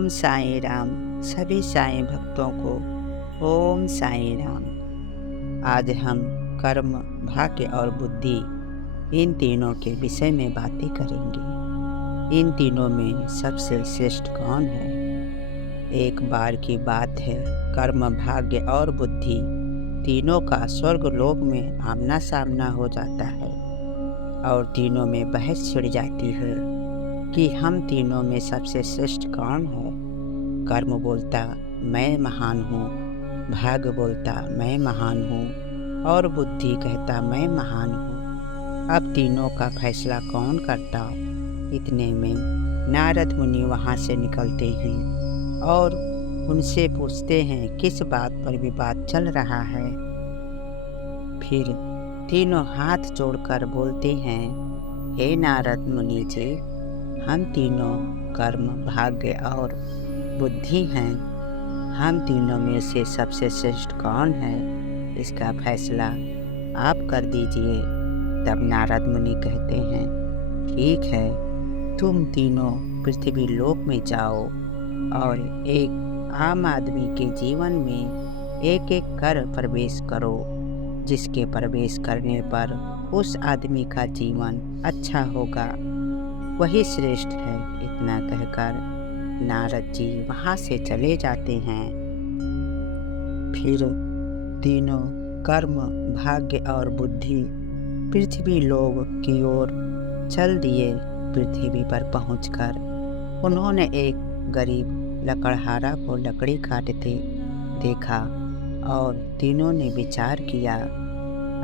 ओम साईं राम। सभी साईं भक्तों को ओम साईं राम। आज हम कर्म, भाग्य और बुद्धि इन तीनों के विषय में बातें करेंगे। इन तीनों में सबसे श्रेष्ठ कौन है? एक बार की बात है, कर्म, भाग्य और बुद्धि तीनों का स्वर्ग लोक में आमना सामना हो जाता है और तीनों में बहस छिड़ जाती है कि हम तीनों में सबसे श्रेष्ठ कौन है। कर्म बोलता मैं महान हूँ, भाग्य बोलता मैं महान हूँ और बुद्धि कहता मैं महान हूँ। अब तीनों का फैसला कौन करता? इतने में नारद मुनि वहाँ से निकलते हैं और उनसे पूछते हैं किस बात पर विवाद चल रहा है। फिर तीनों हाथ जोड़कर बोलते हैं, हे नारद मुनि जी, हम तीनों कर्म, भाग्य और बुद्धि हैं। हम तीनों में से सबसे श्रेष्ठ कौन है, इसका फैसला आप कर दीजिए। तब नारद मुनि कहते हैं, ठीक है, तुम तीनों पृथ्वी लोक में जाओ और एक आम आदमी के जीवन में एक एक कर प्रवेश करो। जिसके प्रवेश करने पर उस आदमी का जीवन अच्छा होगा, वही श्रेष्ठ है। इतना कहकर नारद जी वहाँ से चले जाते हैं। फिर तीनों कर्म, भाग्य और बुद्धि पृथ्वी लोक की ओर चल दिए। पृथ्वी पर पहुंचकर उन्होंने एक गरीब लकड़हारा को लकड़ी काटते देखा और तीनों ने विचार किया,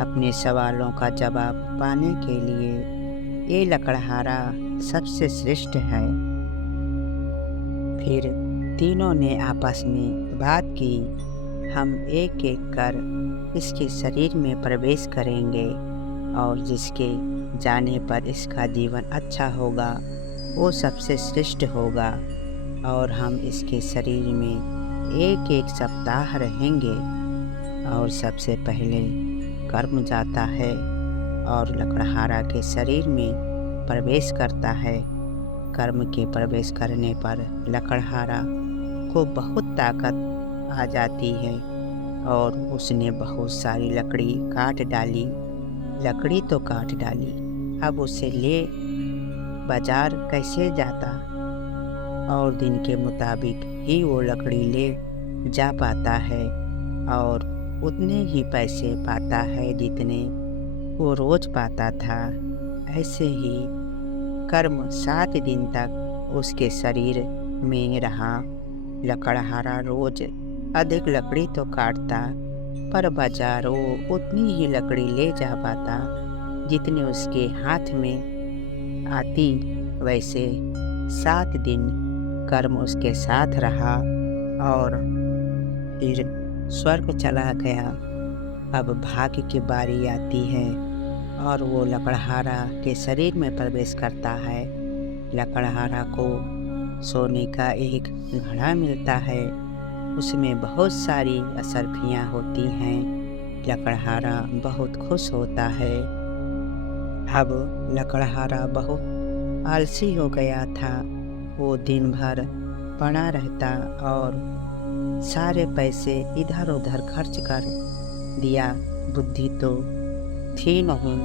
अपने सवालों का जवाब पाने के लिए ये लकड़हारा सबसे श्रेष्ठ है। फिर तीनों ने आपस में बात की, हम एक एक कर इसके शरीर में प्रवेश करेंगे और जिसके जाने पर इसका जीवन अच्छा होगा वो सबसे श्रेष्ठ होगा और हम इसके शरीर में एक एक सप्ताह रहेंगे। और सबसे पहले कर्म जाता है और लकड़हारा के शरीर में प्रवेश करता है। कर्म के प्रवेश करने पर लकड़हारा को बहुत ताकत आ जाती है और उसने बहुत सारी लकड़ी काट डाली। लकड़ी तो काट डाली, अब उसे ले बाजार कैसे जाता? और दिन के मुताबिक ही वो लकड़ी ले जा पाता है और उतने ही पैसे पाता है जितने वो रोज पाता था। ऐसे ही कर्म 7 दिन तक उसके शरीर में रहा। लकड़हारा रोज अधिक लकड़ी तो काटता, पर बाजार वो उतनी ही लकड़ी ले जा पाता जितने उसके हाथ में आती। वैसे 7 दिन कर्म उसके साथ रहा और फिर स्वर्ग चला गया। अब भाग्य की बारी आती है और वो लकड़हारा के शरीर में प्रवेश करता है। लकड़हारा को सोने का एक घड़ा मिलता है, उसमें बहुत सारी अशर्फियाँ होती हैं। लकड़हारा बहुत खुश होता है। अब लकड़हारा बहुत आलसी हो गया था। वो दिन भर पड़ा रहता और सारे पैसे इधर उधर खर्च कर दिया। बुद्धि तो थी नहीं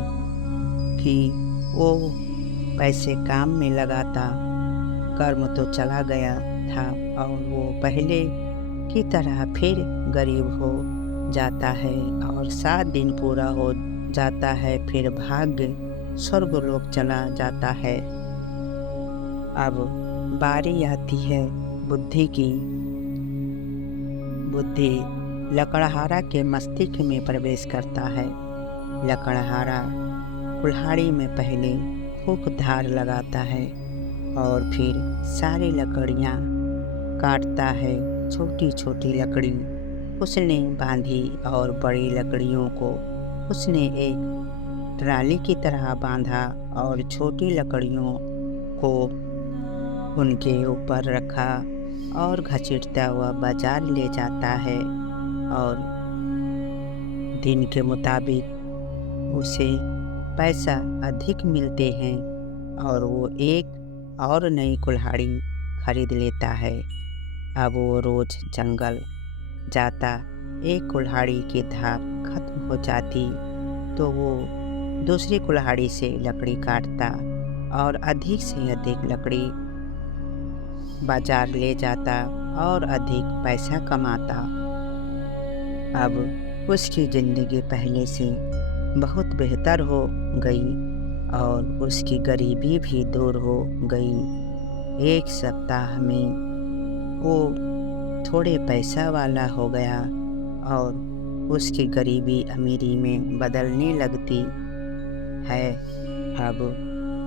कि वो पैसे काम में लगाता। कर्म तो चला गया था और वो पहले की तरह फिर गरीब हो जाता है और 7 दिन पूरा हो जाता है। फिर भाग्य स्वर्गलोक चला जाता है। अब बारी आती है बुद्धि की। बुद्धि लकड़हारा के मस्तिष्क में प्रवेश करता है। लकड़हारा कुल्हाड़ी में पहले हुक धार लगाता है और फिर सारी लकड़ियाँ काटता है। छोटी छोटी लकड़ी उसने बांधी और बड़ी लकड़ियों को उसने एक ट्राली की तरह बांधा और छोटी लकड़ियों को उनके ऊपर रखा और घसीटता हुआ बाजार ले जाता है और दिन के मुताबिक उसे पैसा अधिक मिलते हैं और वो एक और नई कुल्हाड़ी खरीद लेता है। अब वो रोज जंगल जाता, एक कुल्हाड़ी की धार खत्म हो जाती तो वो दूसरी कुल्हाड़ी से लकड़ी काटता और अधिक से अधिक लकड़ी बाजार ले जाता और अधिक पैसा कमाता। अब उसकी ज़िंदगी पहले से बहुत बेहतर हो गई और उसकी गरीबी भी दूर हो गई। एक सप्ताह में वो थोड़े पैसा वाला हो गया और उसकी गरीबी अमीरी में बदलने लगती है। अब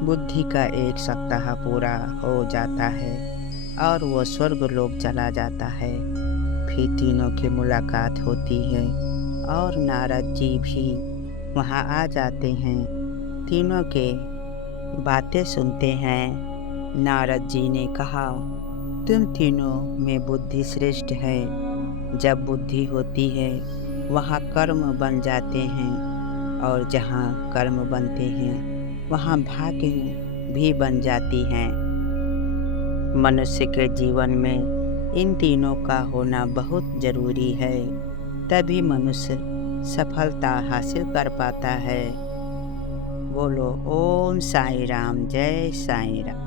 बुद्धि का एक सप्ताह पूरा हो जाता है और वो स्वर्गलोक चला जाता है। फिर तीनों की मुलाकात होती है और नारद जी भी वहाँ आ जाते हैं। तीनों के बातें सुनते हैं। नारद जी ने कहा, तुम तीनों में बुद्धि श्रेष्ठ है। जब बुद्धि होती है वहाँ कर्म बन जाते हैं और जहाँ कर्म बनते हैं वहाँ भाग्य भी बन जाती हैं। मनुष्य के जीवन में इन तीनों का होना बहुत ज़रूरी है, तभी मनुष्य सफलता हासिल कर पाता है। बोलो ओम साईं राम, जय साईं राम।